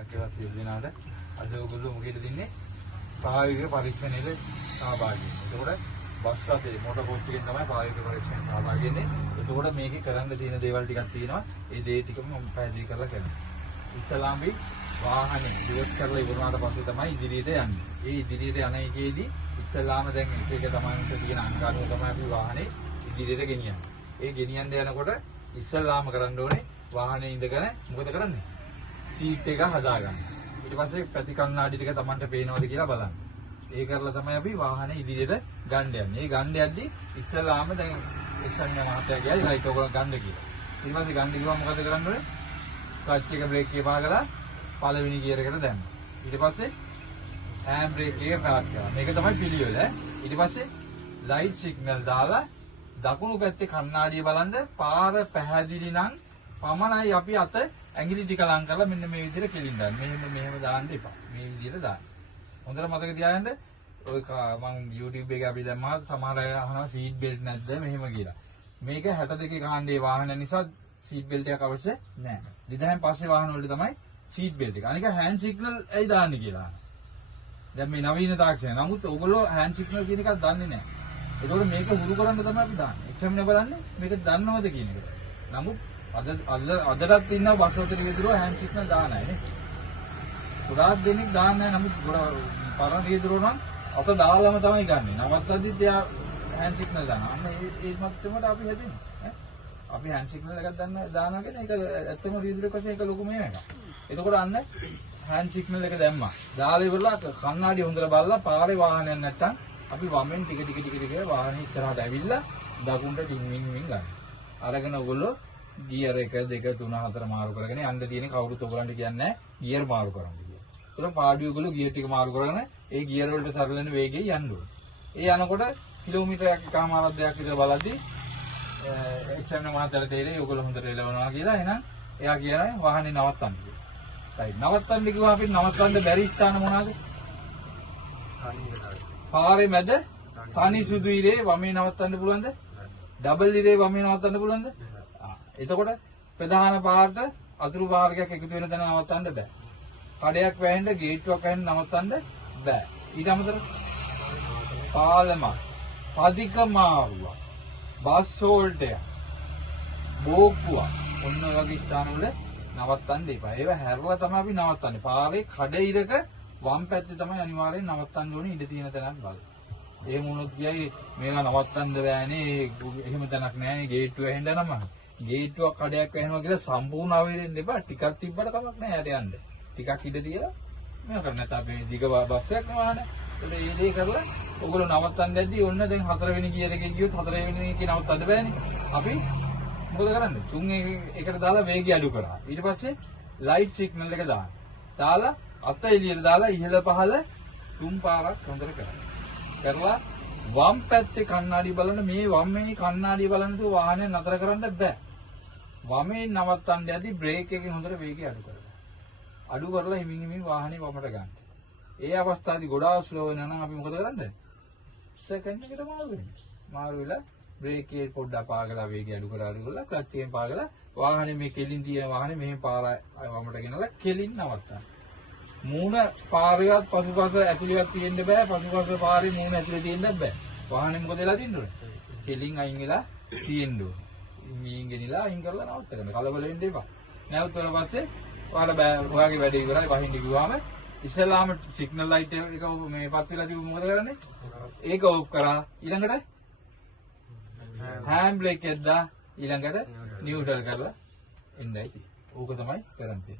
මතක් කියලා සියලු දෙනාට අද ඔයගොල්ලෝ මොකේද දින්නේ ප්‍රායෝගික පරීක්ෂණයේ සහභාගී වෙන්න. ඒකට බස් රථයේ මොටර් කෝච් එකෙන් තමයි ප්‍රායෝගික පරීක්ෂණයට සහභාගී වෙන්නේ. ඒකට මේකේ කරන්න තියෙන දේවල් ටිකක් තියෙනවා. ඒ දේ ටිකම මම පැහැදිලි කරලා කියන්නම්. ඉස්සලාම අපි වාහනේ රිවර්ස් කරලා ඉවරනාට පස්සේ තමයි ඉදිරියට යන්නේ. ඒ ඉදිරියට යන එකේදී ඉස්සලාම දැන් එක තමයි තියෙන අංක අනුව තමයි අපි වාහනේ ඉදිරියට ගෙනියන්නේ. ඒ ගෙනියන්න යනකොට ඉස්සලාම කරන්න ඕනේ වාහනේ ඉඳගෙන මොකද කරන්නේ? සීට් එක හදාගන්න. ඊට පස්සේ පැති කණ්ණාඩි ටික Tamanට පේනවද කියලා බලන්න. ඒ කරලා තමයි අපි වාහනේ ඉදිරියට ගන්න යන්නේ. ඒ ගන්න යද්දි ඉස්සලාම දැන් එක්සන් මහත්තයා කියයි ලයිට් එක ගන්න කියලා. ඊට පස්සේ ගන්න ගිහම මොකද කරන්න ඕනේ? ක්ලච් එක බ්‍රේක් එක පාගලා පළවෙනි ගියර් එකට දැම්මා. ඊට පස්සේ හෑන්ඩ් බ්‍රේක් එක පාත් කරා. මේක තමයි පිළිවෙල. ඊට පස්සේ ලයිට් සිග්නල් දාලා දකුණු පැත්තේ කණ්ණාඩිය බලන්න පාර පැහැදිලි නම් පමණයි අපි අත ඇඟිලි ටික ලං කරලා මෙන්න මේ විදිහට කෙලින් දාන්න. මෙහෙම දාන්න එපා. මේ විදිහට දාන්න. හොඳට මතක තියාගන්න. ඔය මම YouTube එකේ අපි දැම්මා සමහර අය අහනවා සීට් බෙල්ට් නැද්ද මෙහෙම කියලා. මේක 62 කාණ්ඩේ වාහන නිසා සීට් බෙල්ට් එකක් අවශ්‍ය නැහැ. 2000න් පස්සේ වාහන වලට තමයි සීට් බෙල්ට් එක. අනික හෑන්ඩ් සිග්නල් ඇයි දාන්නේ කියලා අහනවා. දැන් මේ නවීන තාක්ෂණය. නමුත් ඔයගොල්ලෝ හෑන්ඩ් සිග්නල් කියන එකක් දන්නේ නැහැ. ඒකෝට මේක හුරු කරන්න තමයි අපි දාන්නේ. එක්සැමිනර් බලන්නේ මේක දන්නවද කියන එක. නමුත් අදටත් ඉන්න බස් වලට විදුරෝ හෑන්ඩ් සිග්නල් දාන අය නේ. ගොඩාක් දෙනෙක් දාන්නේ නැහැ. නමුත් පරණ විදුරෝ නම් අත දාලාම තමයි ගන්නෙ. නවත්තද්දිත් එයා හෑන්ඩ් සිග්නල් දානවා. අන්න ඒ මට්ටමට අපි හැදෙන්නේ. අපි හෑන්ඩ් සිග්නල් එකක් දානවා කියන්නේ ඒක ඇත්තම විදුරේ පස්සේ ඒක ලොකු මේව එකක්. එතකොට අන්න හෑන්ඩ් සිග්නල් එක දැම්මා. දාලා ඉවරලා කණ්ණාඩි හොඳට බලලා පාරේ වාහනයක් නැත්තම් අපි වමෙන් ටික වාහනේ ඉස්සරහට ඇවිල්ලා දකුණට ඩින් වින් ගන්න. අරගෙන ඔයගොල්ලෝ ගියර් 1 2 3 4 මාරු කරගෙන යන්න තියෙන්නේ කවුරුත් ඔයගලන්ට කියන්නේ නැහැ ගියර් මාරු කරන්න කියලා. ඒක පාඩිය ඔයගොල්ලෝ ගියර් ටික මාරු කරගෙන ඒ ගියර් වලට සරලන වේගයෙන් යන්න ඕනේ. ඒ යනකොට කිලෝමීටරයක් එකමාරක් දෙයක් විතර බලද්දි එක්සැමිනර් මහත්තයාට තේරෙයි ඔයගොල්ලෝ හොඳට එළවනවා කියලා. එහෙනම් එයා කියනවා වාහනේ නවත්තන්න කියලා. right නවත්තන්න කිව්වා අපි නවත්තන්න බැරි ස්ථාන මොනවාද? පාරේ මැද තනි සුදු ඉරේ වමේ නවත්තන්න පුළුවන්ද? ඩබල් ඉරේ වමේ නවත්තන්න පුළුවන්ද? එතකොට ප්‍රධාන පාරට අතුරු පාරකයක් එකතු වෙන තැන නවත්තන්න බෑ. කඩයක් වැහෙන්න ගේට්ටුවක් වැහෙන්න නවත්තන්න බෑ. ඊට අමතරව පාලම, පදික මාරුව, බස් හෝල්ටර්, බෝක්කුව ඔන්න වගේ ස්ථානවල නවත්තන්න එපා. ඒව හැරලා තමයි අපි නවත්තන්නේ. පාරේ කඩ ඉරක වම් පැත්තේ තමයි අනිවාර්යෙන් නවත්තන්න ඕනේ ඉඳ තියෙන තැනක් බලන්න. එහෙම වුණොත් කියයි මේවා නවත්තන්න බෑනේ. එහෙම තැනක් නෑනේ ගේට්ටුව වැහෙන්න නම්. ගේට්ටුවක් කඩයක් වැහෙනවා කියලා සම්පූර්ණ අවේරෙන්න එපා. ටිකක් තිබ්බට කමක් නෑ යට යන්න. ටිකක් ඉඳ තියලා මේක කරන්න නැත්නම් අපි දිග බස් එකක් වාහන. ඒ දේ කරලා ඔයගොල්ලෝ නවත්තන්න ඇද්දි ඔන්න දැන් 4 වෙනි ගියර් එකේ ගියොත් 4 වෙනි එකේ නවත්තන්න බෑනේ. අපි මොකද කරන්නේ? 3 එකට දාලා වේගය අඩු කරා. ඊට පස්සේ ලයිට් සිග්නල් එක දාන්න. දාලා අත එළියට දාලා ඉහළ පහළ 3 පාරක් හොඳට කරන්න. කරලා වම් පැත්තේ කණ්ණාඩිය බලන මේ වම්මේ කණ්ණාඩිය බලන තු වාහනය නතර කරන්න බෑ. වමේ නවත්තන්න යද්දි බ්‍රේක් එකෙන් හොඳට වේගය අඩු කරගන්න. අඩු කරලා හිමින් වාහනේ වමට ගන්න. ඒ අවස්ථාවේදී ගොඩාක් ස්ලෝ වෙනවා නම් අපි මොකද කරන්නේ? සෙකන්ඩ් එකට මාරු වෙනවා. මාරු වෙලා බ්‍රේක් එකේ පොඩ්ඩක් පාගලා වේගය අඩු කරලා ක්ලච් එකෙන් පාගලා වාහනේ මේ කෙලින් තියෙන වාහනේ මෙහෙම පාර වමට ගෙනලා කෙලින් නවත්තන්න. මූණ පාරේවත් පසුපස ඇතුළේවත් තියෙන්න බෑ. පසුපස පාරේ මූණ ඇතුළේ තියෙන්න බෑ. වාහනේ මොකද වෙලා තින්නේ? කෙලින් අයින් වෙලා තියෙන්න ඕනේ. මීන් ගෙනිලා අයින් කරලා නවත්ත ගන්න. කලබල වෙන්න එපා. නැවතුනට පස්සේ ඔයාගේ වැඩේ ඉවරයි වහින්න ගිහුවාම ඉස්සලාම සිග්නල් ලයිට් එක මේ පත් වෙලා තිබු මොකද කරන්නේ? ඒක ඕෆ් කරා. ඊළඟට හෑන්ඩ් බ්‍රේක් එකදා ඊළඟට නියුට්‍රල් කරලා එන්නයි තියෙන්නේ. ඕක තමයි කරන්නේ.